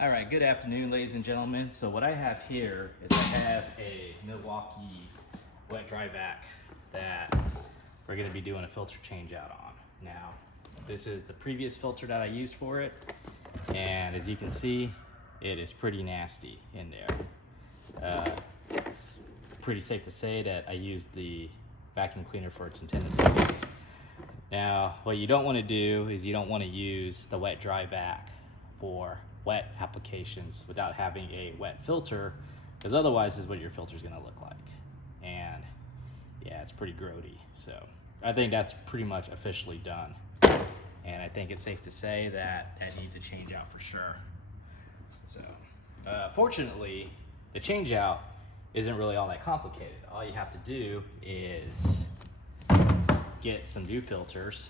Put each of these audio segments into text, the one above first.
All right, good afternoon, ladies and gentlemen. So what I have here is I have a Milwaukee wet dry vac that we're gonna be doing a filter change out on. Now, this is the previous filter that I used for it. And as you can see, it is pretty nasty in there. It's pretty safe to say that I used the vacuum cleaner for its intended purpose. Now, what you don't wanna do is you don't wanna use the wet dry vac for wet applications without having a wet filter, because otherwise this is what your filter is going to look like. And yeah, it's pretty grody. So I think that's pretty much officially done, and I think it's safe to say that that needs a change out for sure. So fortunately, the change out isn't really all that complicated. All you have to do is get some new filters,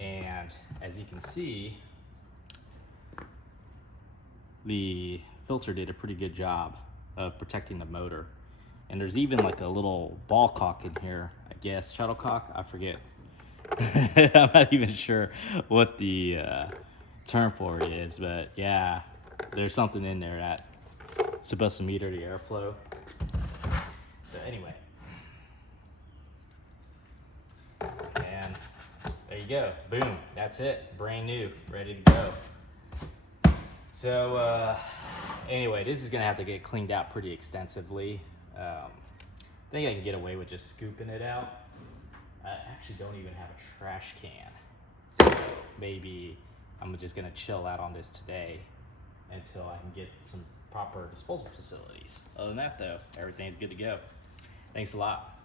and as you can see, the filter did a pretty good job of protecting the motor. And there's even like a little ball cock in here, I guess, shuttlecock, I forget. I'm not even sure what the term for it is, but yeah, there's something in there that's supposed to meter the airflow. So anyway, and there you go, boom, that's it, brand new, ready to go. So anyway, this is gonna have to get cleaned out pretty extensively. I think I can get away with just scooping it out. I actually don't even have a trash can. So maybe I'm just gonna chill out on this today until I can get some proper disposal facilities. Other than that though, everything's good to go. Thanks a lot.